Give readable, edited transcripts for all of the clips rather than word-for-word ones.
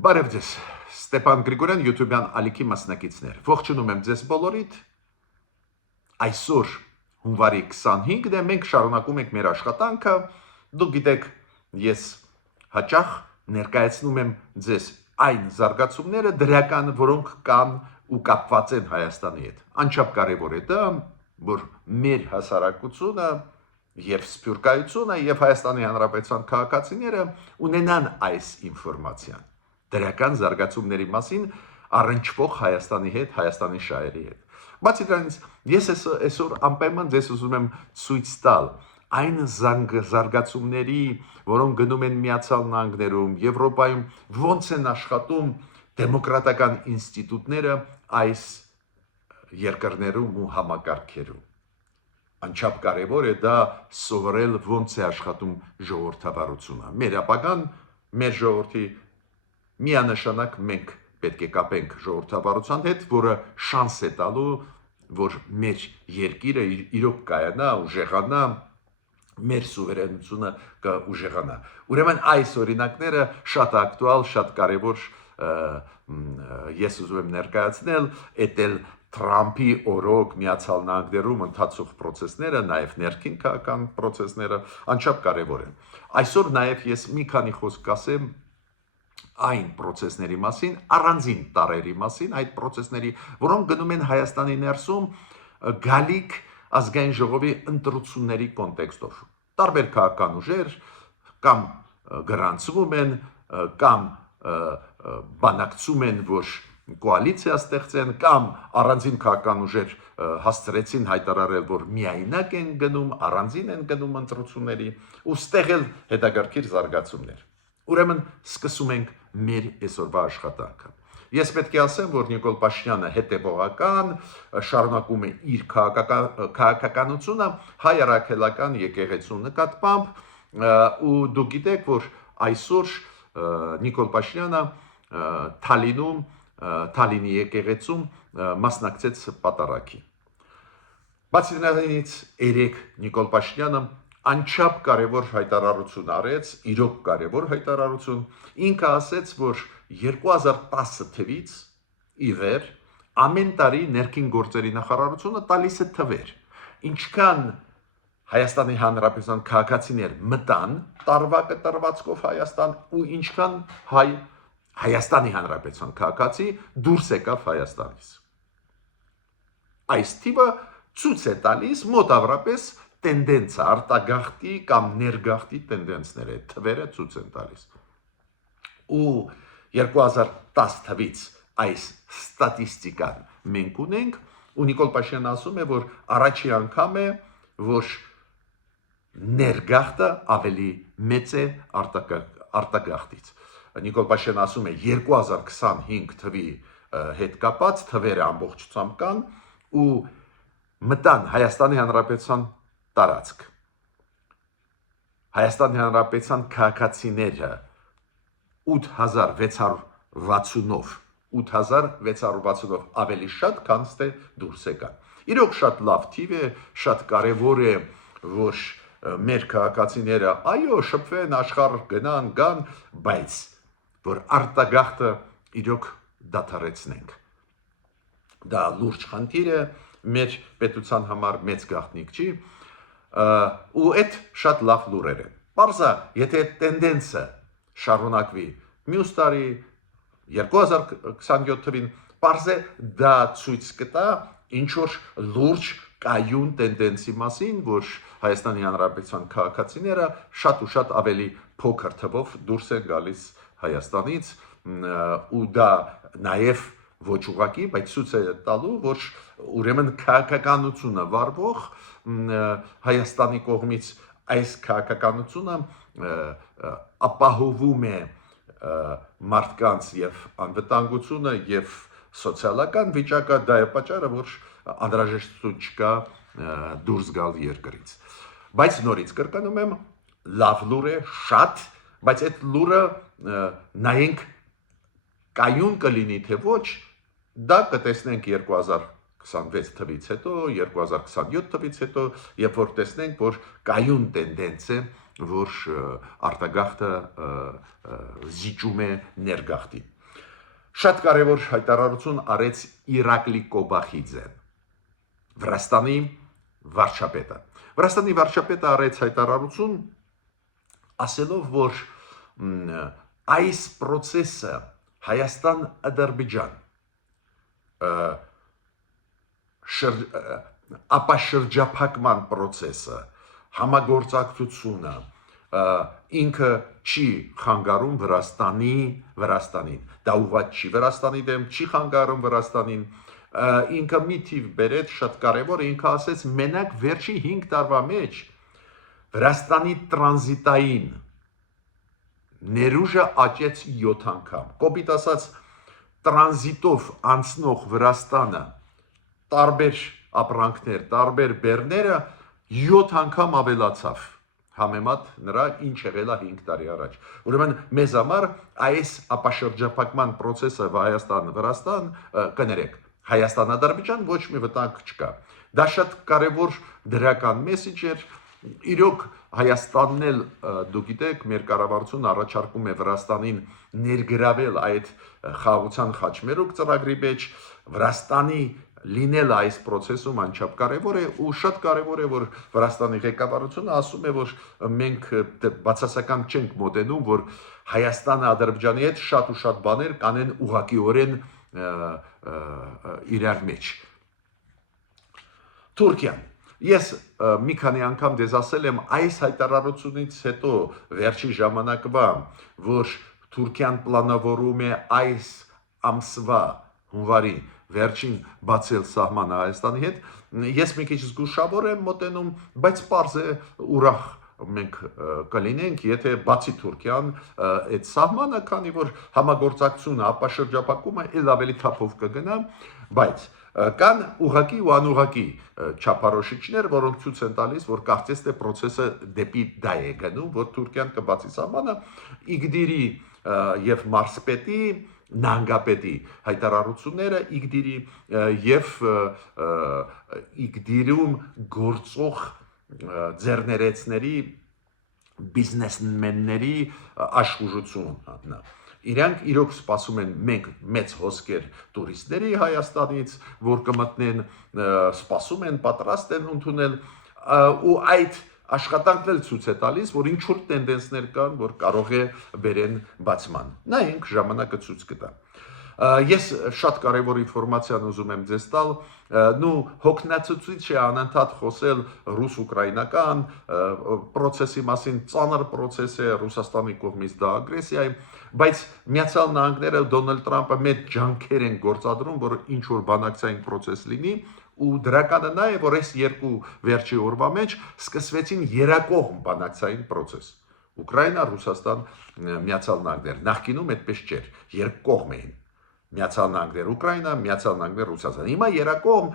Բարև ձեզ, Ստեփան Գրիգորյան, YouTube-յան ալիքի մասնակիցներ։ Ողջունում եմ ձեզ բոլորիդ։ Այսօր հունվարի 25-ն է, մենք շարունակում ենք մեր աշխատանքը։ Դուք գիտեք, ես հաճախ ներկայացնում եմ ձեզ այն զարգացումները դրական, որոնք կան ու կապված են Հայաստանի հետ։ Անչափ կարևոր է դա, որ մեր հասարակությունը եւ սփյուռքայությունը եւ Հայաստանի Հանրապետության քաղաքացիները ունենան այս ինֆորմացիան դրական զարգացումների մասին առնչվող Հայաստանի հետ, Հայաստանի շահերի հետ։ Բացի դրանից, ես այսօր անպայման ձեզ ուզում եմ ցույց տալ այն զարգացումների, որոնք գնում են Միացյալ Նահանգներում, Եվրոպայում, ոնց են աշխատում դեմոկրատական ինստիտուտները այս երկրներում ու համակարգերում։ Անչափ կարևոր է դա սովորել ոնց է աշխատում ժողովրդավարությունը։ Մեր ապագան, մեր ժողովրդի միանշանակ մենք պետք է կապենք ժողովրդավարության հետ, որը շանս է տալու, որ մեր երկիրը իրոք կայանա, ուժեղանա, մեր սուվերենությունը կուժեղանա։ Ուրեմն այս օրինակները շատ ակտուալ, շատ կարևոր ես ուզում եմ ներկայացնել, էտել Թրամփի օրոք Միացյալ Նահանգներում ընթացող process-ները, նաև ներքին քաղաքական process-ները անչափ կարևոր են։ Այսօր նաև ես մի քանի խոսք կասեմ այն process-ների մասին, առանձին տարերի մասին, այդ process-ների, որոնք գնում են Հայաստանի ներսում գալիք ազգային ժողովի ընտրությունների կոնտեքստով։ Տարբեր քաղաքական ուժեր կամ գրանցվում են, կամ բանակցում են, որ կոալիցիա ստեղծեն, կամ առանձին քաղաքական ուժեր հասցրեցին հայտարարել, որ միայնակ են գնում, առանձին են գնում ընտրությունների ու ստեղել հետաքրքիր զարգացումներ։ Ուրեմն սկսում ենք մեր այսօրվա աշխատանքը։ Ես պետք է ասեմ, որ Նիկոլ Փաշինյանը հետևողական շարունակում է իր քաղաքականությունը հայ առաքելական եկեղեցու նկատմամբ ու դուք գիտեք, որ այսօր Նիկոլ Փաշինյանը Թալինի եկեղեցում մասնակցեց պատարագի։ Բացի դրանից, երեք Նիկոլ Փաշինյանը անչափ կարևոր հայտարարություն արեց, իրոք կարևոր հայտարարություն, ինքը ասեց, որ 2010 թվականից ի վեր ամեն տարի ներքին գործերի նախարարությունը տալիս է թվեր, ինչքան Հայաստանի Հանրապետության քաղաքացիներ մտան տարվա կտրվածքով Հայաստան ու ինչքան Հայաստանի Հանրապետության քաղաքացի դուրս եկավ Հայաստանից։ Այս թիվը ցույց է տալիս մոտավորապես տենդենսը, արտագաղթի կամ ներգաղթի տենդենսները, թվերը ցույց են տալիս։ Ու 2010 թվականից այս ստատիստիկան մենք ունենք, ու Նիկոլ Փաշինյանը ասում է, որ առաջի անգամ է, որ ներգաղթը ավելի մեծ է արտագաղթից։ Նիկոլ Փաշինյանը ասում է 2025 թվի հետ կապած թվերը ամբողջությամբ կան ու մտան Հայաստանի Հանրապետության տարածք։ Հայաստանի Հանրապետության քաղաքացիները 8660-ով ավելի շատ, քան թե դուրս եկան։ Իրոք շատ լավ թիվ է, շատ կարևոր է, որ մեր քաղաքացիները այո շփվեն, աշխարհ գնան, գան, բայց որ արտագաղթը իրոք դադարեցնենք։ Դա լուրջ խնդիր է, մեր պետության համար մեծ գաղտնիք չի, ու այդ շատ լավ լուրեր են։ Պարզա, եթե տենդենսը շարունակվի մյուս տարի 2027 թվին, պարզ է դա ցույց կտա ինչ որ լուրջ կայուն տենդենսի մասին, որ Հայաստանի Հանրապետության քաղաքացիները շատ ու շատ ավելի փոքր թվով դուրս են գալիս Հայաստանից ու դա նաև ոչ ուղղակի, բայց ցույց է տալու, որ ուրեմն քաղաքականությունը վարվող Հայաստանի կողմից այս քաղաքականությունը ապահովում է մարդկանց եւ անվտանգությունը եւ սոցիալական վիճակը, դա է պատճառը, որ անհրաժեշտություն չկա դուրս գալ երկրից։ Բայց նորից կրկնում եմ, լավ լուր է, շատ, բայց այդ լուրը նայենք կայուն կլինի թե ոչ, դա կտեսնենք 2026 թվից հետո, 2027 թվից հետո, երբ որ տեսնենք, որ կայուն տենդենս է որ արտագաղթը զիջում է ներգաղթին։ Շատ կարևոր հայտարարություն արեց Իրակլի Կոբախիձեն, Վրաստանի վարչապետը։ Վրաստանի վարչապետը արեց հայտարարություն, ասելով, որ այս process-ը Հայաստան-Ադրբեջան ապաշրջափակման process-ը, համագործակցությունը ինքը չի խանգարում Վրաստանին, դա ուղղակի չի Վրաստանի դեմ, չի խանգարում Վրաստանին, ինքը մի թիվ բերեց շատ կարևոր, ինքը ասեց մենակ վերջի 5 տարվա մեջ Վրաստանի տրանզիտային ներուժը աճեց 7 անգամ։ Կոպիտ ասած, տրանզիտով անցնող Վրաստանը տարբեր ապրանքներ, տարբեր բեռները 7 անգամ ավելացավ համեմատ նրա ինչ եղել է 5 տարի առաջ։ Ուրեմն մեզ համար այս ապաշրջափակման process-ը Հայաստան-Վրաստան կներեք, Հայաստան-Ադրբեջան ոչ մի վտանգ չկա։ Դա շատ կարևոր դրական մեսեջ էր։ Իրոք Հայաստանն էլ դու գիտեք, մեր կառավարությունը առաջարկում է Վրաստանին ներգրավել այդ խաղաղության խաչմերուկ ծրագրի մեջ, Վրաստանի լինել այս process-ում անչափ կարևոր է ու շատ կարևոր է, որ Վրաստանի ղեկավարությունը ասում է, որ մենք բացասական չենք մոտենում, որ Հայաստանը Ադրբեջանի հետ շատ ու շատ բաներ կանեն ուղղակիորեն իրար մեջ։ Թուրքիան։ Ես մի քանի անգամ դες ասել եմ այս հայտարարությունից հետո վերջի ժամանակվա, որ Թուրքիան պլանավորում է այս ամսվա հունվարի վերջին բացել սահմանը Հայաստանի հետ, ես մի քիչ զգուշավոր եմ մոտենում, բայց պարզ է ուրախ մենք կլինենք, եթե բացի Թուրքիան այդ սահմանը, քանի որ համագործակցությունը, ապաշրջափակումը ել ավելի թափով կգնա, բայց կան ուղղակի ու անուղղակի չափորոշիչներ, որոնք ցույց են տալիս, որ կարծես թե process-ը դեպի դա է գնում, որ Թուրքիան կբացի սահմանը, Իգդիրի եւ Մարսպետի նահանգապետի հայտարարությունները Իգդիրի եւ Իգդիրում գործող ձեռներեցների բիզնեսմենների աշխուժությունն։ Իրանք իրոք սպասում են մենք մեծ հոսքեր տուրիստների Հայաստանից, որ կմտնեն, սպասում են, պատրաստ են ընդունել ու այդ աշխատանքն էլ ցույց է տալիս, որ ինչ որ տենդենսներ կան, որ կարող է բերեն բացման։ Նայենք ժամանակը ցույց կտա։ Ես շատ կարևոր ինֆորմացիան ուզում եմ ձեզ տալ, հոգնածուցիչ է անընդհատ խոսել ռուս-ուկրաինական process-ի մասին, ծանր process է Ռուսաստանի կողմից դա ագրեսիա է, բայց Միացյալ Նահանգները Դոնալդ Թրամփը մեծ ջանքեր են գործադրում, որ ինչ որ բանակցային process լինի, ու դրականը նա է, որ այս երկու վերջի օրվա մեջ սկսվեցին երակողմ բանակցային process։ Ուկրաինա, Ռուսաստան, Միացյալ Նահանգներ, նախկինում այդպես չէր, երկկողմ էին։ Միացյալ Նահանգներ Ուկրաինա, Միացյալ Նահանգներ Ռուսաստան։ Հիմա երակողմ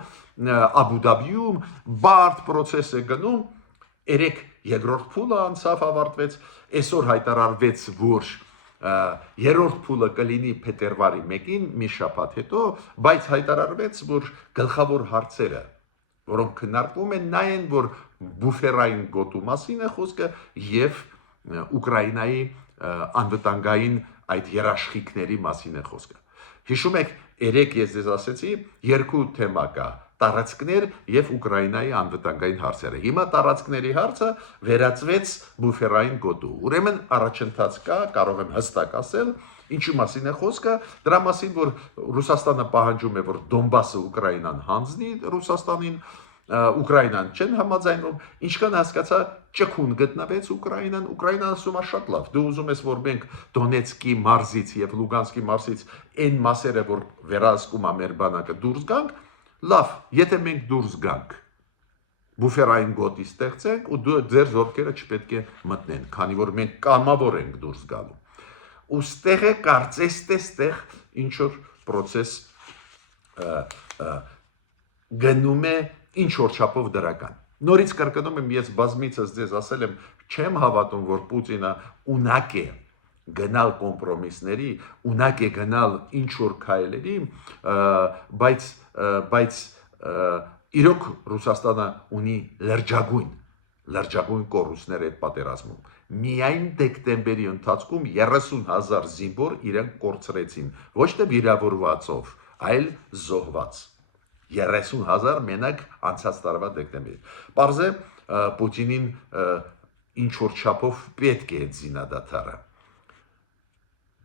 Աբու Դաբիում բարդ process է գնում, երեք երկրորդ փուլը անցավ ավարտվեց, այսօր հայտարարվեց, որ երրորդ փուլը կլինի փետրվարի 1-ին, մի շաբաթ հետո, բայց հայտարարվեց, որ գլխավոր հարցերը, որոնք քննարկվում են, նա են, որ բուֆերային գոտու մասին է խոսքը եւ Ուկրաինայի անվտանգային այդ երաշխիքների մասին է խոսքը։ Հիշում եք, երեք ես ձեզ ասեցի, երկու թեմա կա՝ տարածքներ եւ Ուկրաինայի անվտանգային հարցերը։ Հիմա տարածքների հարցը վերածվեց բուֆերային գոտու։ Ուրեմն առաջընթաց կա, կարող եմ հստակ ասել, ինչի մասին է խոսքը, դրա մասին, որ Ռուսաստանը պահանջում է, որ Դոնբասը Ուկրաինան հանձնի Ռուսաստանին, Ուկրաինան չեն համաձայնում, ինչքան հասկացա ճկուն գտնվեց Ուկրաինան, Ուկրաինան ասում է շատ լավ, դու ուզում ես, որ մենք Դոնեցկի մարզից եւ Լուգանսկի մարզից այն մասերը, որ վերահսկում է մեր բանակը դուրս գանք, լավ, եթե մենք դուրս գանք, բուֆերային գոտի ստեղծենք ու ձեր զորքերը չպետք է մտնեն, քանի որ մենք կամավոր ենք դուրս գալու։ Ու ստեղ է կարծես թե ստեղ ինչ որ process գնում է ինչ որ չափով դրական։ Նորից կրկնում եմ, ես բազմիցս ձեզ ասել եմ, չեմ հավատում, որ Պուտինը ունակ է գնալ կոմպրոմիսների, ունակ է գնալ ինչ որ քայլերի, բայց իրոք Ռուսաստանը ունի լրջագույն կորուստներ այդ պատերազմում։ միայն դեկտեմբերի ընթացքում 30,000 զինվոր իրենք կորցրեցին, ոչ թե վիրավորվածով, այլ զոհված։ 30,000 մենակ անցած տարվա դեկտեմբերի։ Պարզ է Պուտինին ինչ որ չափով պետք է այդ զինադադարը։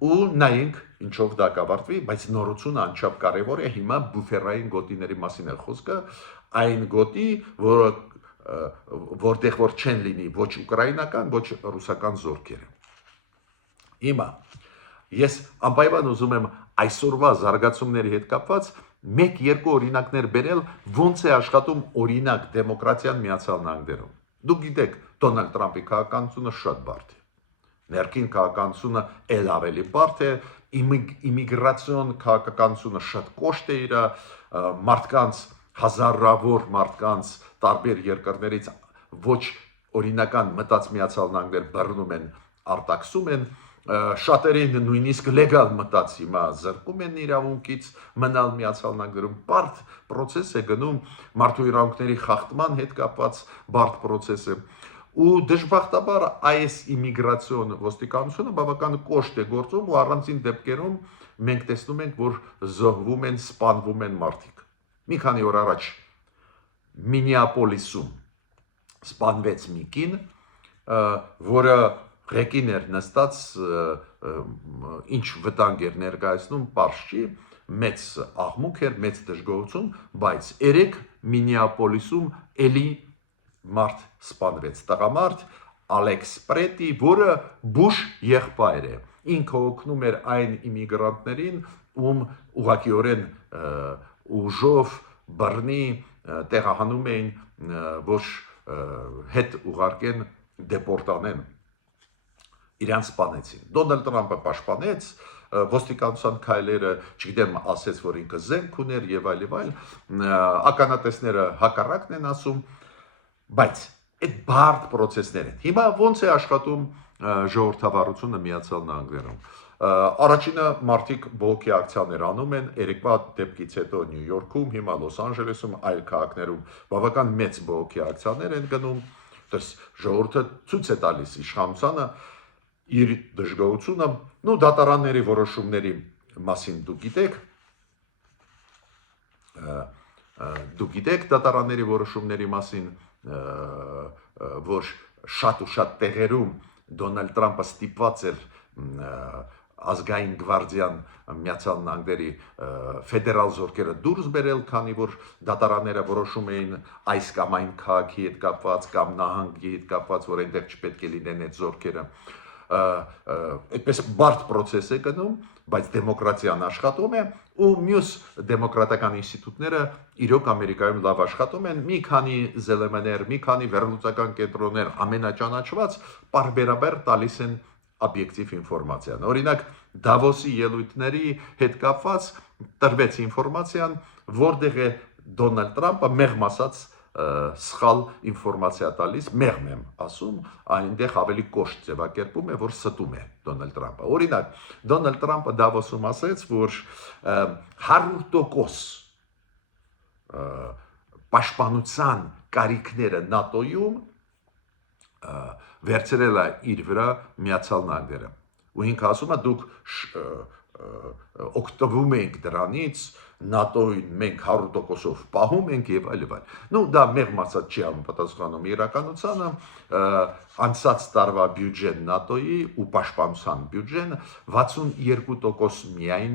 Ու նայենք ինչով դա կավարտվի, բայց նորությունը անչափ կարևոր է, հիմա բուֆերային գոտիների մասին է խոսքը, այն գոտի, որտեղ որ չեն լինի ոչ ուկրաինական, ոչ ռուսական զորքերը։ Հիմա ես անպայման ուզում եմ այսօրվա զարգացումների հետ կապված 1-2 օրինակներ բերել, ոնց է աշխատում օրինակ դեմոկրատիան Միացյալ Նահանգներում։ Դուք գիտեք, Դոնալդ Տրամպի քաղաքականությունը շատ բարդ է։ Ներքին քաղաքականությունը ել ավելի բարդ է, իմիգրացիոն քաղաքականությունը շատ կոշտ է իր մարդկանց, հազարավոր մարդկանց տարբեր երկրներից ոչ օրինական մտած Միացյալ Նահանգներ բռնում են, արտաքսում են, շատերին նույնիսկ լեգալ մտած հիմա զրկում են իրավունքից մնալ Միացյալ Նահանգներում, բարդ process է գնում, մարդու իրավունքների խախտման հետ կապված բարդ process է։ Ու դժբախտաբար այս իմիգրացիոն ոստիկանությունը բավական կոշտ է գործում ու առանձին դեպքերում մենք տեսնում ենք, որ զոհվում են, սպանվում են մարդիկ։ Մի քանի օր առաջ Մինեապոլիսում սպանվեց մի կին, որը ղեկին էր նստած, ինչ վտանգ էր ներկայացնում, պարզ չի, մեծ աղմուկ էր, մեծ դժգոհություն, բայց երեք Մինեապոլիսում էլի մարդ սպանվեց, տղամարդ Ալեքս Պրետի, որը Բուշ եղբայր է, ինքը օգնում էր այն իմիգրանտներին, ում ուղղակիորեն ուժով բռնի տեղահանում էին, որ հետ ուղարկեն դեպորտանեն, իրանց սպանեցին։ Դոնալդ Տրամպը պաշտպանեց, ոստիկանության քայլերը, չգիտեմ, ասեց, որ ինքը զենք ուներ եւ այլ, ականատեսները հակառակն են ասում, բայց այդ բարդ process-ներ են։ Հիմա ոնց է աշխատում ժողովրդավարությունը Միացյալ Նահանգներում։ Առաջինը մարդիկ բողոքի ակցիաներ անում են, երեկվա դեպքից հետո Նյու Յորքում, հիմա Լոս Անջելեսում, այլ քաղաքներում բավական մեծ բողոքի ակցիաներ են գնում, ժողովուրդը ցույց է տալիս իշխանությանը իր դժգոհությունը, նու դատարանների որոշումների մասին դուք գիտեք դատարանների որոշումների մասին, որ շատ ու շատ տեղերում Դոնալդ Տրամպը ստիպված էր ազգային գվարդիան Միացյալ Նահանգների ֆեդերալ զորքերը դուրս բերել, քանի որ դատարանները որոշում էին այս կամ այն քաղաքի հետ կապված կամ նահանգի հետ կապված, որ այնտեղ չպետք է լինեն այդ զորքերը։ Այդպես բարդ process է գնում, բայց դեմոկրատիան աշխատում է ու մյուս դեմոկրատական ինստիտուտները իրոք Ամերիկայում լավ աշխատում են, մի քանի զելեմներ, մի քանի վերլուծական կենտրոններ ամենաճանաչված պարբերաբար տալիս են օբյեկտիվ ինֆորմացիան։ Օրինակ Դավոսի ելույթների հետ կապված տրվեց ինֆորմացիան, որտեղ է Դոնալդ Տրամպը մեղմ ասած սխալ ինֆորմացիա տալիս, մեղմ եմ ասում, այնտեղ ավելի կոշտ ձևակերպում է, որ ստում է Դոնալդ Տրամպը։ Օրինակ, Դոնալդ Տրամպը Դավոսում ասեց, որ 100% պաշտպանության կարիքները ՆԱՏՕ-ում վերցրել է իր վրա Միացյալ Նահանգները։ Ու ինքը ասում է, դուք օգտվում ենք դրանից, ՆԱՏՕ-ին մենք 100%-ով պահում ենք եւ այլ։ Նու դա մեղմ ասած չի համապատասխանում իրականությանը, անցած տարվա բյուջեն ՆԱՏՕ-ի ու պաշտպանության բյուջեն 62% միայն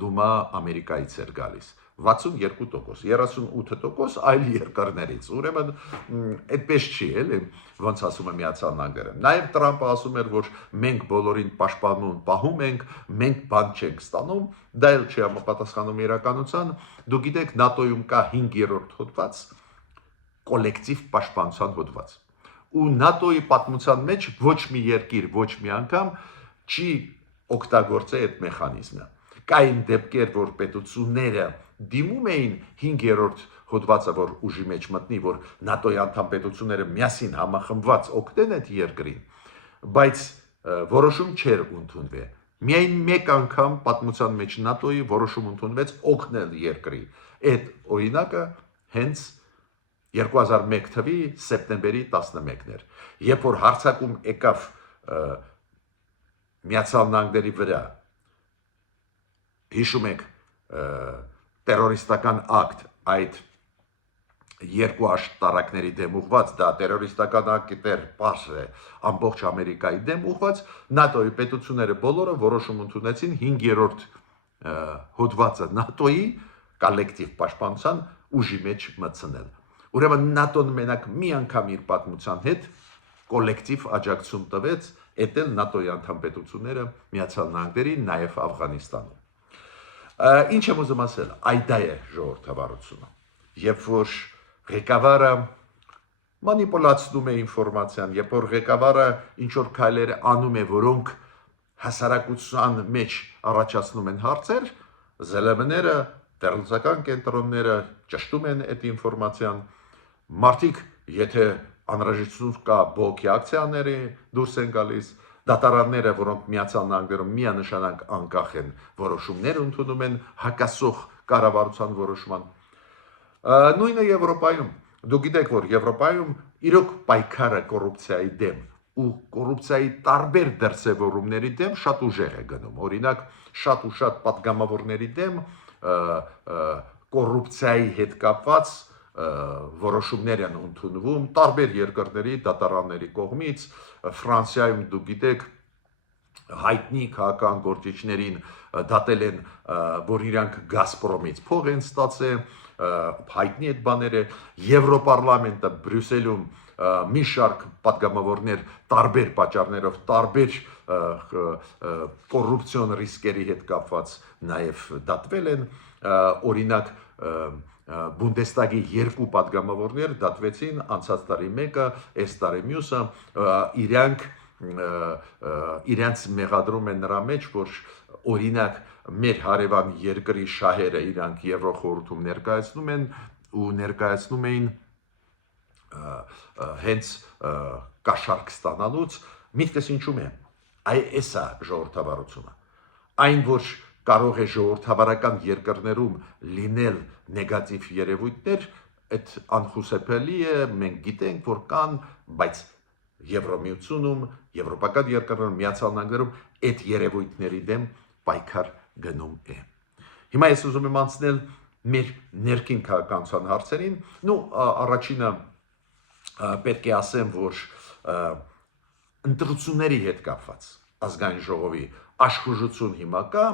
լումա Ամերիկայից էր գալիս։ 62%, 38% այլ երկրներից։ Ուրեմն այդպես չի, էլի, ոնց ասում է Միացյալ Նահանգները։ Նաև Տրամպը ասում էր, որ մենք բոլորին պաշտպանում, պահում ենք, մենք բան չենք ստանում, դա էլ չի համապատասխանում իրականության։ Դուք գիտեք, ՆԱՏՕ-ում կա 5-րդ հոդված, կոլեկտիվ պաշտպանության հոդված։ Ու ՆԱՏՕ-ի պատմության մեջ ոչ մի երկիր, ոչ մի անգամ չի օգտագործել այդ մեխանիզմը։ Կային դեպքեր, որ պետությունները դիմում էին 5-րդ հոդվածը, որ ուժի մեջ մտնի, որ ՆԱՏՕ-ի անդամ պետությունները միասին համախմբված օգնեն այդ երկրին, բայց որոշում չէր ընդունվել։ Միայն մեկ անգամ պատմության մեջ ՆԱՏՕ-ի որոշում ընդունվեց օգնել երկրի։ Այդ օրինակը հենց 2001 թվի սեպտեմբերի 11-ն էր, երբ որ հարձակում եկավ Միացյալ Նահանգների վրա, հիշում եք տերորիստական ակտ, այդ երկու աշտարակների դեմ ուղված, դա տերորիստական ակտ էր, պարզ է, ամբողջ Ամերիկայի դեմ ուղված, ՆԱՏՕ-ի պետությունները բոլորը որոշում ընդունեցին 5-րդ հոդվածը ՆԱՏՕ-ի կոլեկտիվ պաշտպանության ուժի մեջ մտցնել։ Ուրեմն ՆԱՏՕ-ն մենակ մի անգամ իր պատմության հետ կոլեկտիվ աջակցություն տվեց էտել ՆԱՏՕ-ի անդամ պետությունները Միացյալ Նահանգներին, նաև Աֆղանիստանում։ Ինչ եմ ուզում ասել, այդ է ժողովրդավարությունը, երբ որ ղեկավարը մանիպուլացնում է ինֆորմացիան, երբ որ ղեկավարը ինչ որ քայլեր անում է, որոնք հասարակության մեջ առաջացնում են հարցեր, ԶԼՄ-ները, տեղեկատվական կենտրոնները ճշտում են այդ ինֆորմացիան, մարդիկ, եթե անհրաժեշտություն կա բողոքի ակցիաների դուրս են գալիս, դատարանները, որոնք Միացյալ Նահանգներում միանշանակ անկախ են, որոշումներ ընդունում են հակասող կառավարության որոշման։ Նույնը Եվրոպայում, դուք գիտեք, որ Եվրոպայում իրոք պայքարը կոռուպցիայի դեմ ու կոռուպցիայի տարբեր դրսևորումների դեմ շատ ուժեղ է գնում։ Օրինակ, շատ ու շատ պատգամավորների դեմ կոռուպցիայի հետ կապված որոշումներ են ընդունվում տարբեր երկրների դատարանների կողմից, Ֆրանսիայում դուք գիտեք հայտնի քաղաքական գործիչներին դատել են, որ իրանք Գազպրոմից փող են ստացել, հայտնի այդ բաները, Եվրոպարլամենտը Բրյուսելում մի շարք պատգամավորներ տարբեր պատճառներով, տարբեր կոռուպցիոն ռիսկերի հետ կապված նաև դատվել են, օրինակ Բունդեստագի երկու պատգամավորներ դատվեցին, անցած տարի մեկը, այս տարի մյուսը, իրանց մեղադրում են նրա մեջ, որ օրինակ մեր հարևան երկրի շահերը իրանք Եվրոխորհրդում ներկայացնում են ու ներկայացնում էին հենց կաշառք ստանալուց, միտքս ինչու՞մ է, այս է ժողովրդավարությունը, այն որ կարող է ժողովրդավարական երկրներում լինել նեգատիվ երևույթներ, այդ անխուսափելի է, մենք գիտենք, որ կան, բայց Եվրոմիությունում, եվրոպական երկրներում, Միացյալ Նահանգներում այդ երևույթների դեմ պայքար գնում է։ Հիմա ես ուզում եմ անցնել մեր ներքին քաղաքականության հարցերին, առաջինը պետք է ասեմ, որ ընտրությունների հետ կապված ազգային ժողովի աշխուժություն հիմա կա,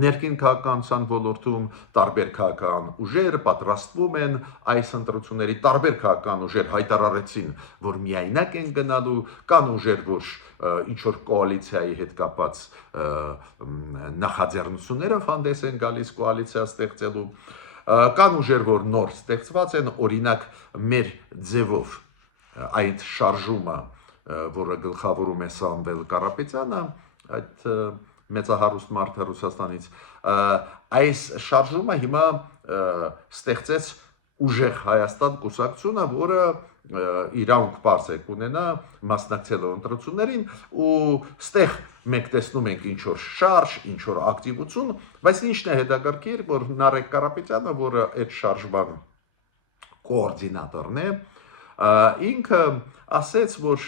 ներքին քաղաքականության ոլորտում տարբեր քաղաքական ուժեր պատրաստվում են այս ընտրությունների, տարբեր քաղաքական ուժեր հայտարարեցին, որ միայնակ են գնալու, կան ուժեր, որ ինչ որ կոալիցիայի հետ կապված նախաձեռնություններով հանդես են գալիս կոալիցիա ստեղծելու, կան ուժեր, որ նոր ստեղծված են, օրինակ մեր ձևով այդ շարժումը, որը գլխավորում է Սամվել Կարապետյանը, այդ մեծահարուստ մարդը Ռուսաստանից, այս շարժումը հիմա ստեղծեց ուժեղ Հայաստան կուսակցությունը, որը իրավունք բարձր կունենա մասնակցելու ընտրություններին ու ստեղ մենք տեսնում ենք ինչ որ շարժ, ինչ որ ակտիվություն, բայց ինչն է հետաքրքիր, որ Նարեկ Կարապետյանը, որը այդ շարժման կոորդինատորն է, ինքը ասեց, որ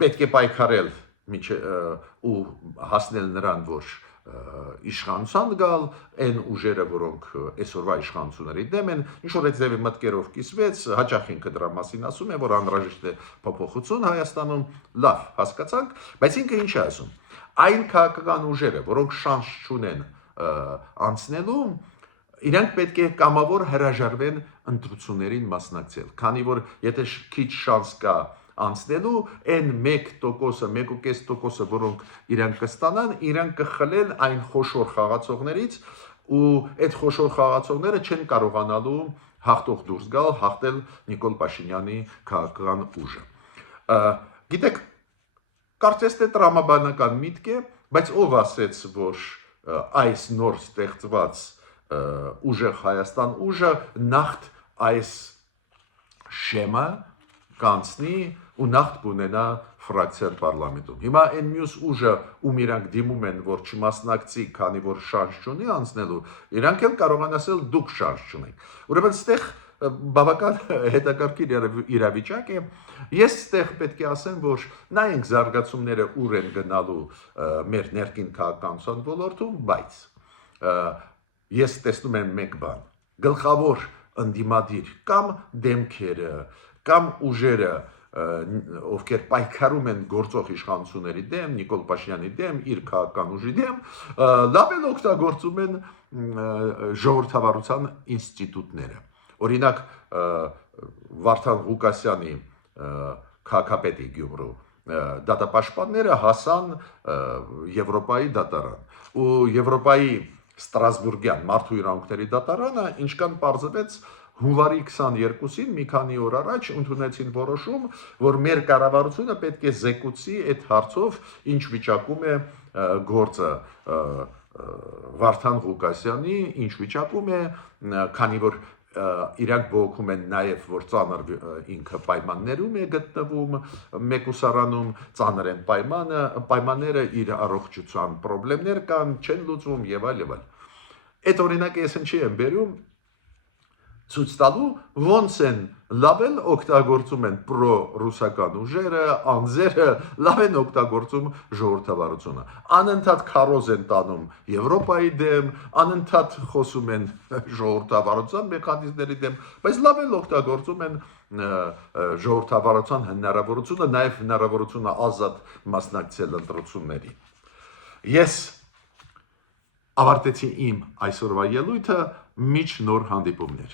պետք է պայքարել ու հասնել նրան, որ իշխանության գալ, այն ուժերը, որոնք այսօրվա իշխանությունների դեմ են, ինչ որ այդ ձևի մտքերով կիսվեց, հաճախ ինքը դրա մասին ասում է, որ անհրաժեշտ է փոփոխություն Հայաստանում, լավ, հասկացանք, բայց ինքը ինչ է ասում, այն քաղաքական ուժերը, որոնք շանս չունեն անցնելու, իրանք պետք է կամավոր հրաժարվեն ընտրություններին մասնակցել, քանի որ եթե քիչ շանս կա անցնելու, այն 1%-ը, 1.5%-ը, որոնք իրանք կստանան, իրանք կխլեն այն խոշոր խաղացողներից ու այդ խոշոր խաղացողները չեն կարողանալու հաղթող դուրս գալ, հաղթել Նիկոլ Փաշինյանի քաղաքական ուժը։ Գիտեք, կարծես թե տրամաբանական միտք է, բայց ով ասեց, որ այս նոր ստեղծված ուժեղ Հայաստան ուժը նախ այս շեմը կանցնի ու նախ կունենա ֆրակցիան պարլամենտում։ Հիմա այն մյուս ուժը, ում իրանք դիմում են, որ չմասնակցի, քանի որ շանս չունի անցնելու, իրանք էլ կարող են ասել դուք շանս չունեք։ Ուրեմն ստեղ բավական հետաքրքիր իրավիճակ է։ Ես ստեղ պետք է ասեմ, որ նայենք զարգացումները ուր են գնալու մեր ներքին քաղաքականության ոլորտում, բայց ես տեսնում եմ մեկ բան. գլխավոր ընդդիմադիր կամ դեմքերը կամ ուժերը, ովքեր պայքարում են գործող իշխանությունների դեմ, Նիկոլ Փաշինյանի դեմ, իր քաղաքական ուժի դեմ, լավ էլ օգտագործում են ժողովրդավարության ինստիտուտները։ Օրինակ Վարդան Ղուկասյանի քաղաքապետի Գյումրու դատապաշտպանները հասան Եվրոպայի դատարան ու Եվրոպայի Ստրասբուրգյան մարդու իրավունքների դատարանը, ինչքան պարզվեց հունվարի 22-ին մի քանի օր առաջ ընդունեցին որոշում, որ մեր կառավարությունը պետք է զեկուցի այդ հարցով ինչ վիճակում է գործը Վարդան Ղուկասյանի, ինչ վիճակում է, քանի որ իրանք բողոքում են նաև, որ ծանր ինքը պայմաններում է գտնվում մեկուսարանում, ծանր են պայմանները, իր առողջության խնդիրներ կան, չեն լուծվում եւ այլ եւ այլ։ Այդ օրինակը ես ինչի եմ բերում ցույց տալու ոնց են լավ էլ օգտագործում են պրո-ռուսական ուժերը, անձերը, լավ են օգտագործում ժողովրդավարությունը։ Անընդհատ քարոզ են տանում Եվրոպայի դեմ, անընդհատ խոսում են ժողովրդավարության մեխանիզմների դեմ, բայց լավ էլ օգտագործում են ժողովրդավարության հնարավորությունը, նաև հնարավորությունը ազատ մասնակցել ընտրություններին։ Ես ավարտեցի իմ այսօրվա ելույթը, միջ նոր հանդիպումներ։